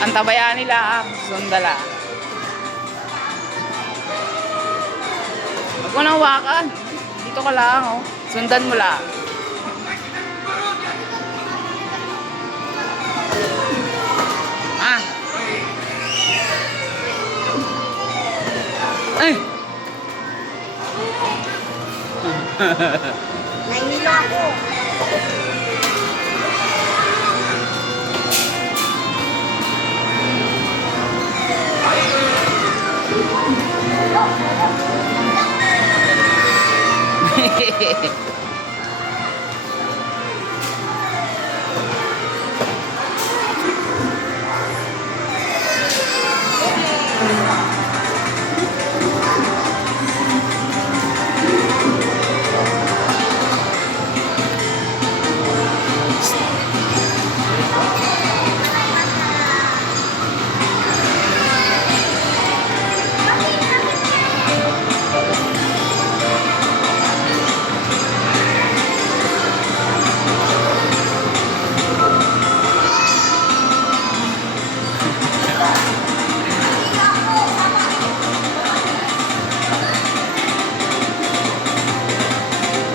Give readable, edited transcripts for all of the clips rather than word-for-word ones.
Ang tabayan nila ang sundala. Huwag mo nang hawakan. Dito ka lang, oh. Sundan mo lang. Ah. Ay. Nainila ako.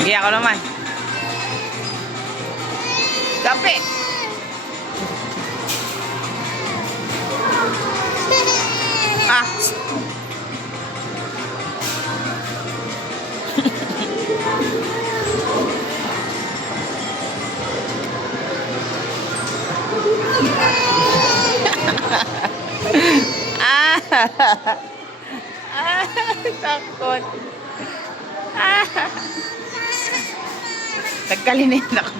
Hindi ako naman. Kape. Ah. Ah. Ah, takot. Ah. Nagkalinin ako.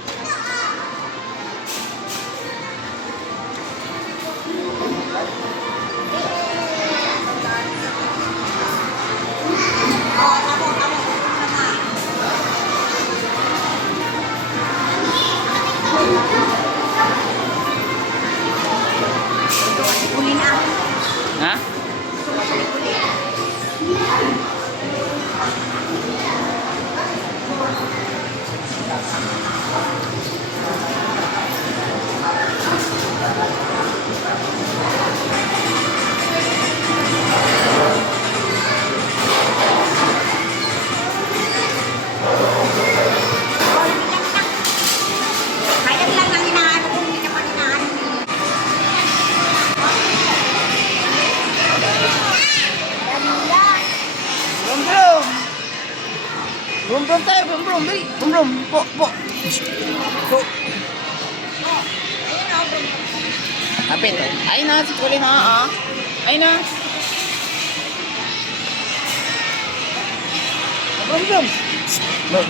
Uli na. Ha? Kaya lang ang inaano kung hindi ka pa inaano. Brum brum. Brum brum tayo, brum brum. Dali. Brum brum. Po, po. Po. Kapit. Ay na, si Kulin na. Ah. Ay na. Brum brum. Brum.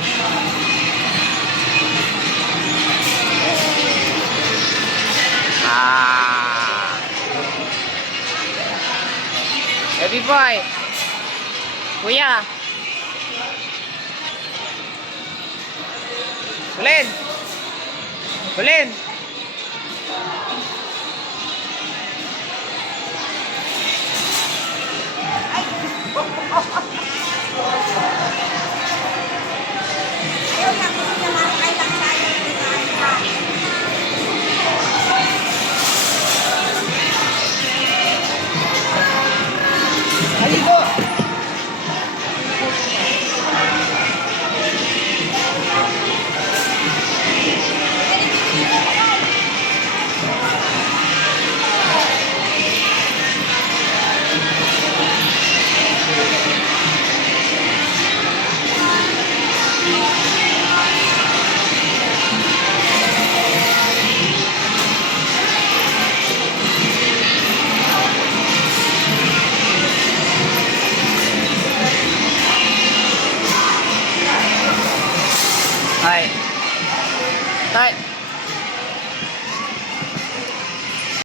Ah. Baby boy. Kuya. Kulin. Kulin.